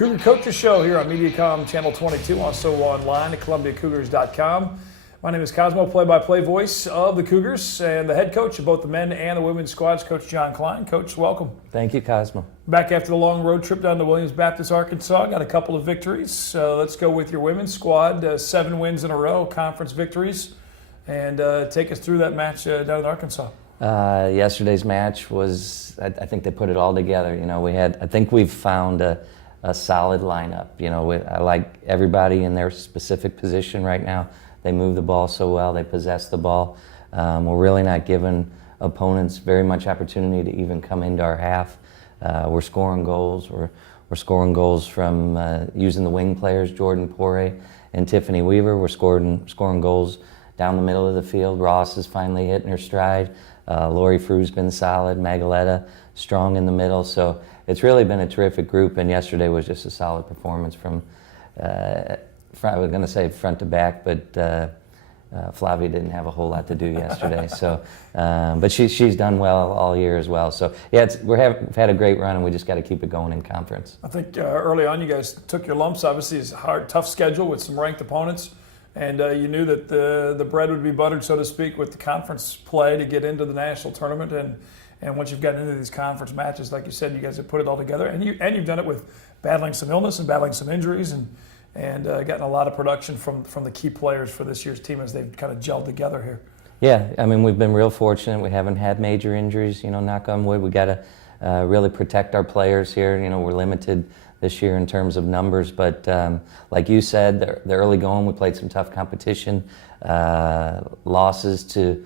Cougar Coaches Show here on Mediacom Channel 22, also online at ColumbiaCougars.com. My name is Cosmo, play-by-play voice of the Cougars, and the head coach of both the men and the women's squads, Coach John Klein. Coach, welcome. Thank you, Cosmo. Back after the long road trip down to Williams Baptist, Arkansas, got a couple of victories. Let's go with your women's squad, 7 wins in a row, conference victories, and take us through that match down in Arkansas. Yesterday's match was, I think they put it all together. You know, I think we've found a solid lineup. You know, I like everybody in their specific position right now. They move the ball so well, they possess the ball. We're really not giving opponents very much opportunity to even come into our half. We're scoring goals. We're scoring goals from using the wing players, Jordan Poré and Tiffany Weaver. We're scoring goals down the middle of the field. Ross is finally hitting her stride. Lori Fru's been solid. Magaletta strong in the middle. So it's really been a terrific group, and yesterday was just a solid performance from, I was going to say front to back, but Flavia didn't have a whole lot to do yesterday. So, but she's done well all year as well. So yeah, we've had a great run, and we just got to keep it going in conference. I think early on you guys took your lumps. Obviously, it's a hard, tough schedule with some ranked opponents. And you knew that the bread would be buttered, so to speak, with the conference play to get into the national tournament. And once you've gotten into these conference matches, like you said, you guys have put it all together. And you've done it with battling some illness and battling some injuries and gotten a lot of production from the key players for this year's team as they've kind of gelled together here. Yeah, I mean, we've been real fortunate. We haven't had major injuries, you know, knock on wood. We got to really protect our players here. You know, we're limited this year in terms of numbers, but like you said, the early going, we played some tough competition, losses to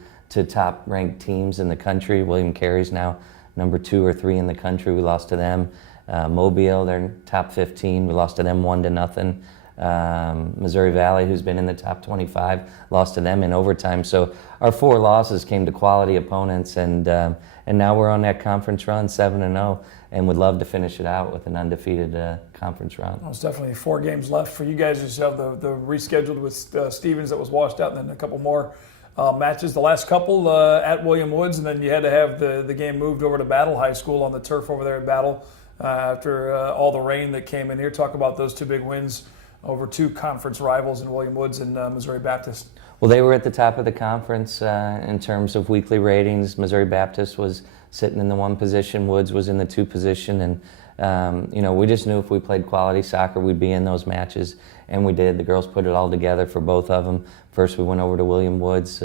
top-ranked teams in the country. William Cary's now number 2 or 3 in the country. We lost to them. Mobile, they're in top 15. We lost to them 1-0. Missouri Valley, who's been in the top 25, lost to them in overtime. So our 4 losses came to quality opponents, and now we're on that conference run, 7-0, and would love to finish it out with an undefeated conference run. Well, it's definitely 4 games left for you guys. You just have the rescheduled with Stevens that was washed out, and then a couple more matches. The last couple at William Woods, and then you had to have the game moved over to Battle High School on the turf over there at Battle after all the rain that came in here. Talk about those 2 big wins over 2 conference rivals in William Woods and Missouri Baptist. Well, they were at the top of the conference in terms of weekly ratings. Missouri Baptist was sitting in the 1 position. Woods was in the 2 position. And, you know, we just knew if we played quality soccer, we'd be in those matches. And we did. The girls put it all together for both of them. First, we went over to William Woods.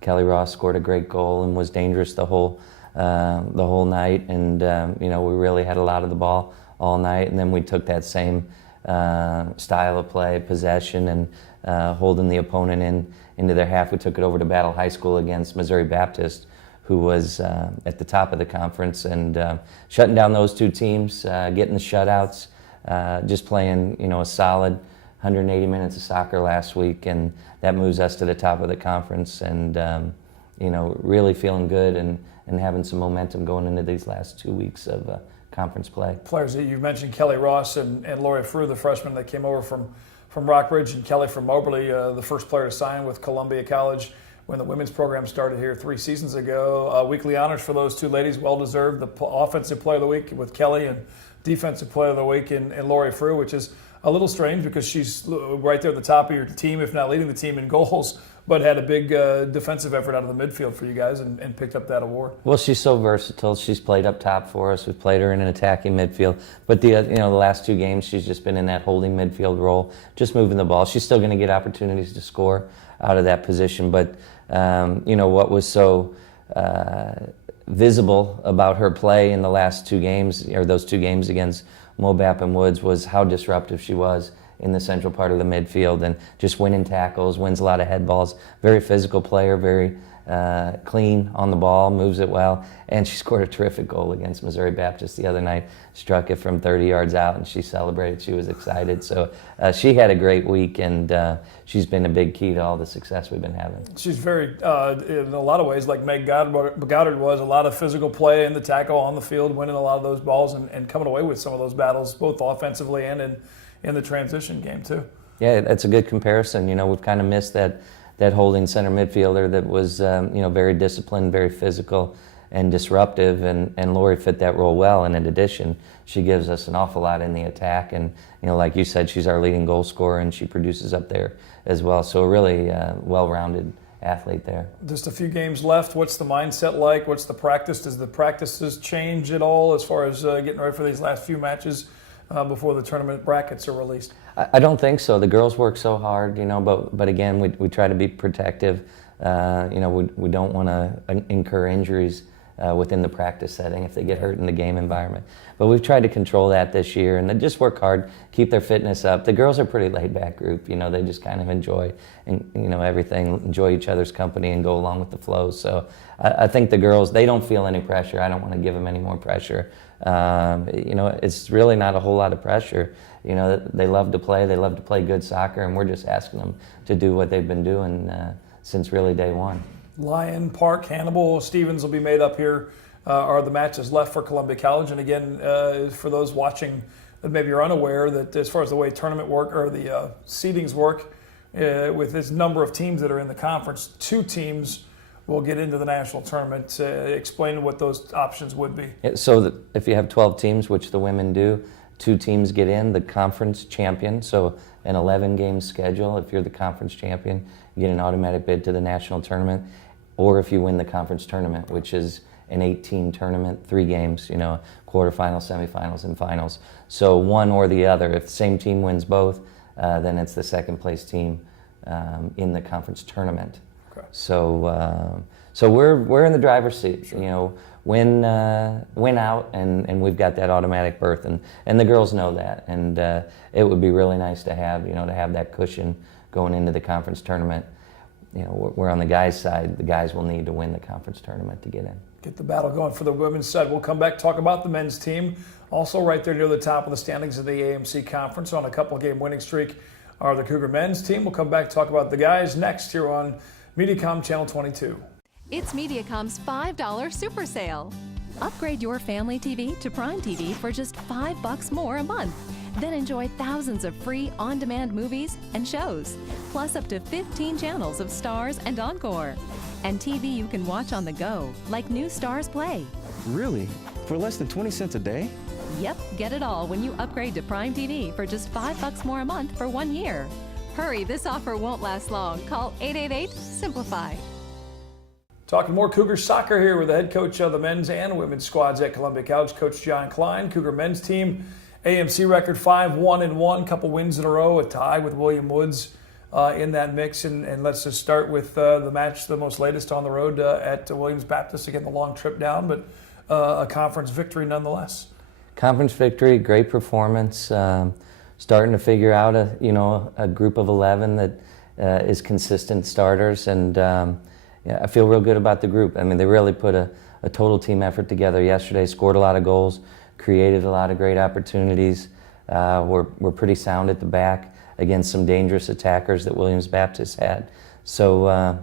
Kelly Ross scored a great goal and was dangerous the whole night. And, you know, we really had a lot of the ball all night. And then we took that same style of play, possession, and holding the opponent into their half. We took it over to Battle High School against Missouri Baptist, who was at the top of the conference, and shutting down those 2 teams, getting the shutouts, just playing, you know, a solid 180 minutes of soccer last week, and that moves us to the top of the conference, and you know, really feeling good and having some momentum going into these last 2 weeks of conference play. Players that you mentioned, Kelly Ross and Lori Fru, the freshman that came over from Rockbridge, and Kelly from Moberly, the first player to sign with Columbia College when the women's program started here 3 seasons ago. Weekly honors for those 2 ladies, well-deserved. The offensive player of the week with Kelly, and defensive player of the week in Lori Fru, which is a little strange because she's right there at the top of your team, if not leading the team in goals, but had a big defensive effort out of the midfield for you guys and picked up that award. Well, she's so versatile. She's played up top for us. We've played her in an attacking midfield. But the last 2 games, she's just been in that holding midfield role, just moving the ball. She's still going to get opportunities to score out of that position. But, you know, what was so visible about her play in the last 2 games, or those 2 games against Mobap and Woods, was how disruptive she was in the central part of the midfield, and just winning tackles, wins a lot of head balls. Very physical player, very clean on the ball, moves it well, and she scored a terrific goal against Missouri Baptist the other night. Struck it from 30 yards out, and she celebrated. She was excited. So she had a great week, and she's been a big key to all the success we've been having. She's very, in a lot of ways, like Meg Goddard was, a lot of physical play in the tackle on the field, winning a lot of those balls and coming away with some of those battles, both offensively and in the transition game too. Yeah, that's a good comparison. You know, we've kind of missed that holding center midfielder that was, very disciplined, very physical, and disruptive, and Lori fit that role well. And in addition, she gives us an awful lot in the attack, and like you said, she's our leading goal scorer, and she produces up there as well. So a really well-rounded athlete there. Just a few games left. What's the mindset like? What's the practice? Does the practices change at all as far as getting ready for these last few matches before the tournament brackets are released? I don't think so. The girls work so hard, but again, we try to be protective. We don't want to incur injuries within the practice setting if they get hurt in the game environment. But we've tried to control that this year, and they just work hard, keep their fitness up. The girls are a pretty laid-back group. They just kind of enjoy everything, enjoy each other's company, and go along with the flow. So I think the girls, they don't feel any pressure. I don't want to give them any more pressure. It's really not a whole lot of pressure. They love to play. They love to play good soccer, and we're just asking them to do what they've been doing since really day one. Lyon, Park, Hannibal, Stevens will be made up here. Are the matches left for Columbia College? And again, for those watching that maybe are unaware, that as far as the way tournament work or the seedings work, with this number of teams that are in the conference, 2 teams will get into the national tournament. Explain what those options would be. So if you have 12 teams, which the women do, 2 teams get in, the conference champion, so an 11-game schedule. If you're the conference champion, you get an automatic bid to the national tournament. Or if you win the conference tournament, which is an 18 tournament, 3 games, quarterfinals, semifinals, and finals. So one or the other. If the same team wins both, then it's the second place team in the conference tournament. Okay. So we're in the driver's seat. Sure. Win out, and we've got that automatic berth, and the girls know that, and it would be really nice to have that cushion going into the conference tournament. We're on the guys' side. The guys will need to win the conference tournament to get in. Get the battle going for the women's side. We'll come back, talk about the men's team. Also right there near the top of the standings of the AMC Conference on a couple-game winning streak are the Cougar men's team. We'll come back, talk about the guys next here on Mediacom Channel 22. It's Mediacom's $5 Super Sale. Upgrade your family TV to Prime TV for just $5 more a month. Then enjoy thousands of free on-demand movies and shows, plus up to 15 channels of Stars and Encore. And TV you can watch on the go, like new Stars Play. Really? For less than 20 cents a day? Yep, get it all when you upgrade to Prime TV for just $5 more a month for 1 year. Hurry, this offer won't last long. Call 888-SIMPLIFY. Talking more Cougar soccer here with the head coach of the men's and women's squads at Columbia College, Coach John Klein. Cougar men's team, AMC record 5-1-1, couple wins in a row, a tie with William Woods in that mix. And let's just start with the match, the most latest on the road at Williams Baptist. Again, the long trip down, but a conference victory nonetheless. Conference victory, great performance. Starting to figure out a group of 11 that is consistent starters, and I feel real good about the group. I mean, they really put a total team effort together yesterday, scored a lot of goals, created a lot of great opportunities. We're pretty sound at the back against some dangerous attackers that Williams Baptist had. So,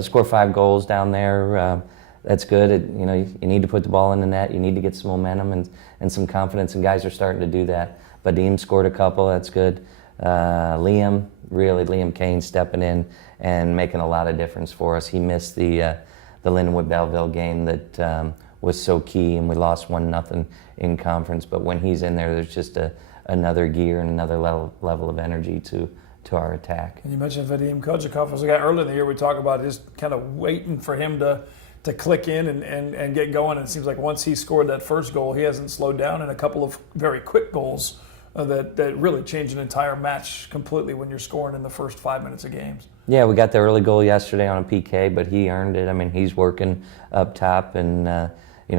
score 5 goals down there, that's good. You need to put the ball in the net. You need to get some momentum and some confidence, and guys are starting to do that. Badim scored a couple, that's good. Liam Kane stepping in and making a lot of difference for us. He missed the Lindenwood Belleville game that was so key, and we lost 1-0 in conference. But when he's in there, there's just another gear and another level of energy to our attack. And you mentioned Vadim Kojakov. As a guy early in the year, we talked about just kind of waiting for him to click in and get going. And it seems like once he scored that first goal, he hasn't slowed down, and a couple of very quick goals that really change an entire match completely when you're scoring in the first 5 minutes of games. Yeah, we got the early goal yesterday on a PK, but he earned it. I mean, he's working up top and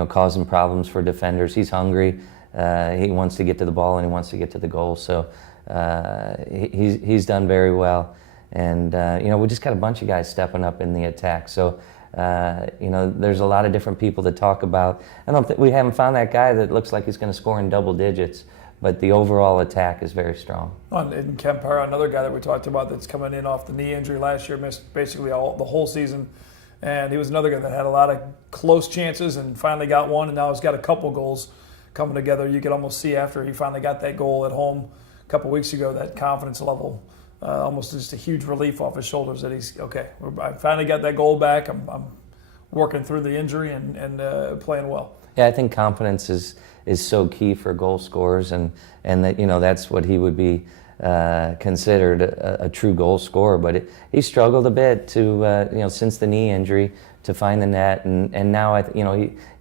causing problems for defenders. He's hungry. He wants to get to the ball and he wants to get to the goal. So he's done very well. And we just got a bunch of guys stepping up in the attack. So there's a lot of different people to talk about. We haven't found that guy that looks like he's going to score in double digits. But the overall attack is very strong. And Kempera, another guy that we talked about that's coming in off the knee injury last year, missed basically the whole season. And he was another guy that had a lot of close chances and finally got one, and now he's got a couple goals coming together. You could almost see after he finally got that goal at home a couple weeks ago, that confidence level, almost just a huge relief off his shoulders that he's, okay, I finally got that goal back. I'm working through the injury and playing well. Yeah, I think confidence is so key for goal scorers, and that that's what he would be considered a true goal scorer. But he struggled a bit to since the knee injury to find the net, and now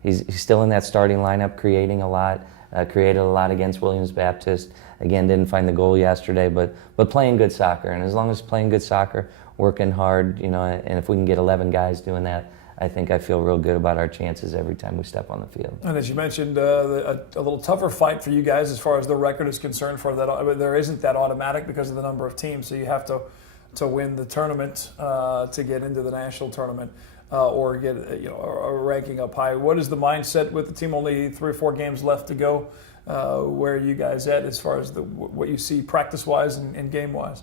he's still in that starting lineup, creating a lot. Created a lot against Williams Baptist. Again, didn't find the goal yesterday, but playing good soccer. And as long as playing good soccer, working hard, and if we can get 11 guys doing that, I think I feel real good about our chances every time we step on the field. And as you mentioned, a little tougher fight for you guys as far as the record is concerned. For that, there isn't that automatic because of the number of teams, so you have to win the tournament to get into the national tournament. Or get a ranking up high. What is the mindset with the team? Only 3 or 4 games left to go. Where are you guys at as far as what you see practice-wise and game-wise?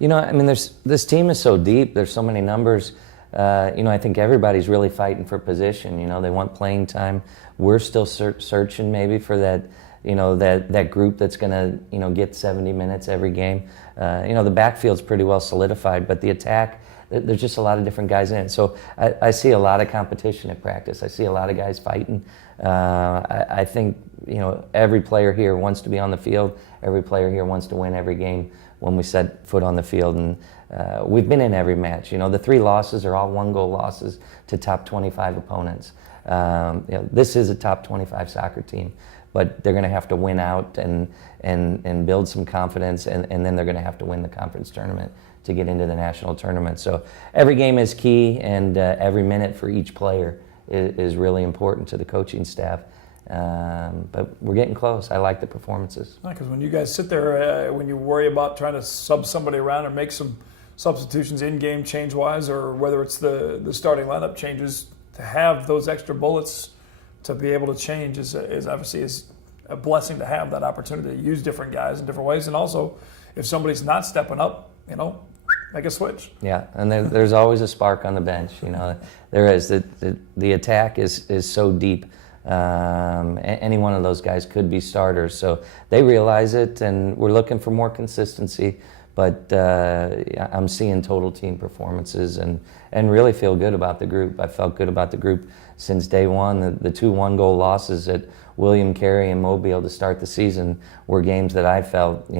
This team is so deep. There's so many numbers. I think everybody's really fighting for position. They want playing time. We're still searching maybe for that. That group that's going to get 70 minutes every game. The backfield's pretty well solidified, but the attack. There's just a lot of different guys in it. So I see a lot of competition at practice. I see a lot of guys fighting. I think every player here wants to be on the field. Every player here wants to win every game when we set foot on the field. And we've been in every match. The 3 losses are all 1-goal losses to top 25 opponents. This is a top 25 soccer team, but they're going to have to win out and build some confidence, and then they're going to have to win the conference tournament to get into the national tournament. So every game is key, and every minute for each player is really important to the coaching staff. But we're getting close. I like the performances. Because when you guys sit there, when you worry about trying to sub somebody around or make some substitutions in-game change-wise, or whether it's the starting lineup changes, to have those extra bullets to be able to change is obviously a blessing to have that opportunity to use different guys in different ways. And also, if somebody's not stepping up, make a switch. Yeah, and there's always a spark on the bench. There is. The attack is so deep. Any one of those guys could be starters. So they realize it, and we're looking for more consistency. But I'm seeing total team performances and really feel good about the group. I felt good about the group since day one. The 2 1-goal losses at William Carey and Mobile to start the season were games that I felt,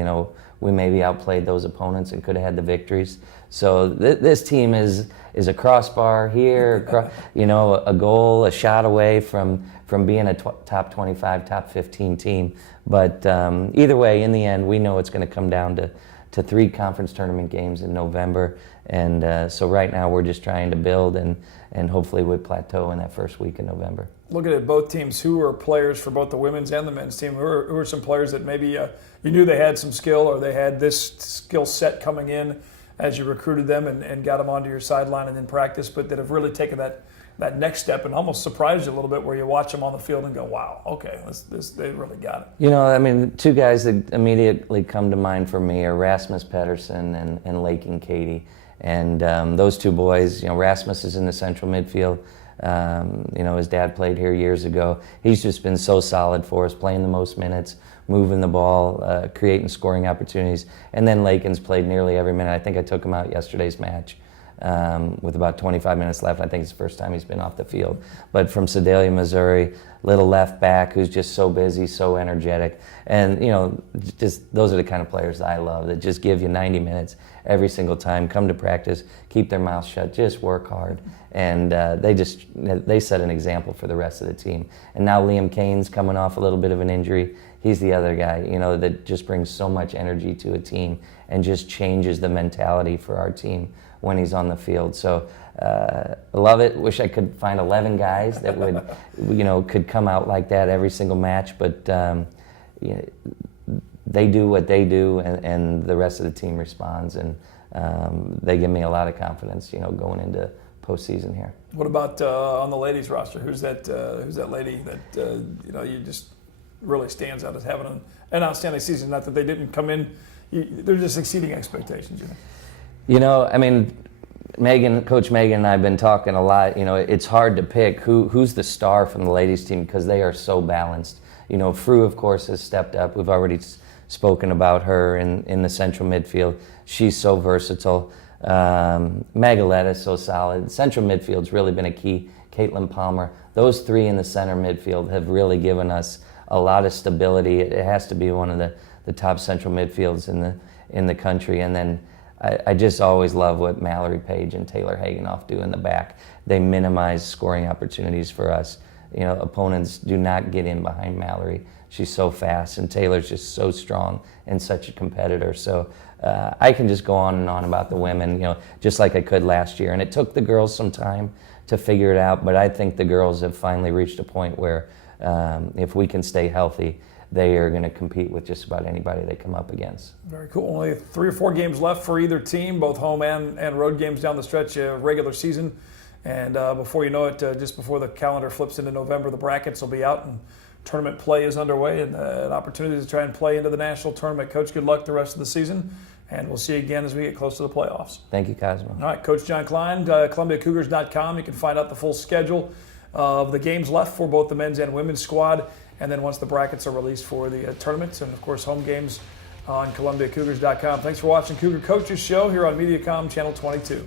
we maybe outplayed those opponents and could have had the victories. So this team is a crossbar here, a goal, a shot away from being a top 25, top 15 team. But either way, in the end, we know it's going to come down to 3 conference tournament games in November. And so right now we're just trying to build and hopefully we plateau in that first week in November. Looking at both teams, who are players for both the women's and the men's team? Who are some players that maybe you knew they had some skill, or they had this skill set coming in as you recruited them and got them onto your sideline and in practice, but that have really taken that next step and almost surprised you a little bit, where you watch them on the field and go, wow, okay, they really got it. 2 guys that immediately come to mind for me are Rasmus Pedersen and Lakin Katie. And those 2 boys, Rasmus is in the central midfield. His dad played here years ago. He's just been so solid for us, playing the most minutes, moving the ball, creating scoring opportunities. And then Lakin's played nearly every minute. I think I took him out yesterday's match with about 25 minutes left. I think it's the first time he's been off the field. But from Sedalia, Missouri, little left back who's just so busy, so energetic. And, just those are the kind of players that I love, that just give you 90 minutes every single time, come to practice, keep their mouth shut, just work hard. And they set an example for the rest of the team. And now Liam Kane's coming off a little bit of an injury. He's the other guy, that just brings so much energy to a team and just changes the mentality for our team when he's on the field. So I love it. Wish I could find 11 guys that would, could come out like that every single match. But they do what they do, and the rest of the team responds, and they give me a lot of confidence, going into postseason here. What about on the ladies roster? Who's that lady that you just really stands out as having an outstanding season? Not that they didn't come in, they're just exceeding expectations. Coach Megan and I have been talking a lot. It's hard to pick who's the star from the ladies team because they are so balanced. Fru, of course, has stepped up. We've already spoken about her in the central midfield. She's so versatile. Magaletta is so solid. Central midfield's really been a key Caitlin Palmer. Those three in the center midfield have really given us a lot of stability. It has to be one of the top central midfields in the country. And then I just always love what Mallory Page and Taylor Hagenoff do in the back. They minimize scoring opportunities for us. You know, opponents do not get in behind Mallory. She's so fast, and Taylor's just so strong and such a competitor. So I can just go on and on about the women, you know, just like I could last year. And it took the girls some time to figure it out, but I think the girls have finally reached a point where if we can stay healthy, they are going to compete with just about anybody they come up against. Very cool. Only 3 or 4 games left for either team, both home and road games down the stretch of regular season. And before you know it, just before the calendar flips into November, the brackets will be out and tournament play is underway, and an opportunity to try and play into the national tournament. Coach, good luck the rest of the season, and we'll see you again as we get close to the playoffs. Thank you, Cosmo. All right, Coach John Klein, ColumbiaCougars.com. You can find out the full schedule of the games left for both the men's and women's squad, and then once the brackets are released for the tournaments, and of course home games on ColumbiaCougars.com. Thanks for watching Cougar Coaches Show here on Mediacom Channel 22.